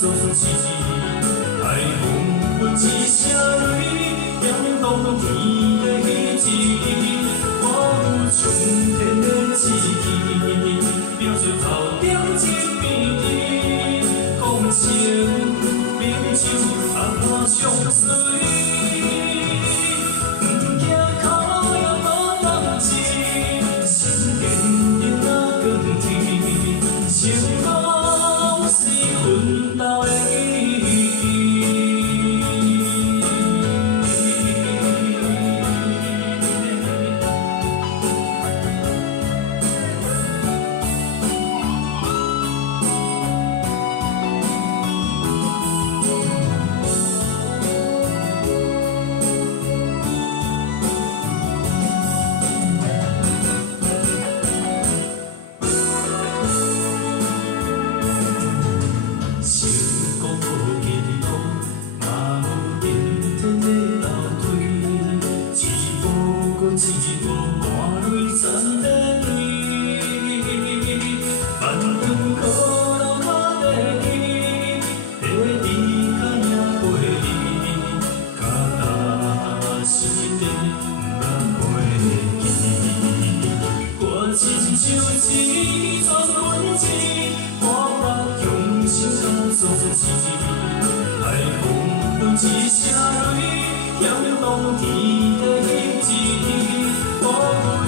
诉是太风分一声泪，扬动天的彼志。我有上天的志气，表示头点一边，讲情明酒红花相随。不惊靠也无人知，心坚定若光天，成功是奋斗的意义。一步汗泪沾在泪，万丈高楼看得起，地地甲赢袂离，脚踏实地毋捌袂记。我亲像一串文字，我目向心间所指，海风分一声泪，扬动天的彼志。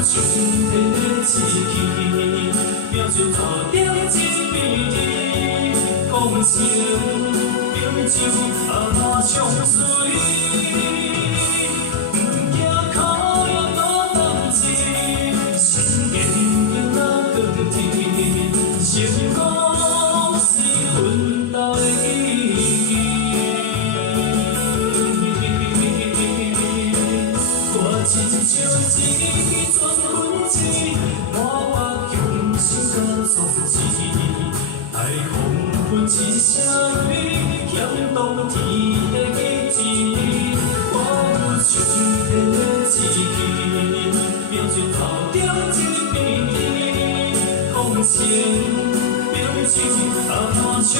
上天的志气，表出头点一边，讲情明酒红花相随。不惊靠也无人知，心坚定若光天，成功是奋斗的意义。我亲像一串文字，我目向心间所指，海风分一声泪，扬动天的彼志。我有上天的志气，表出头点一边，讲情明酒红花相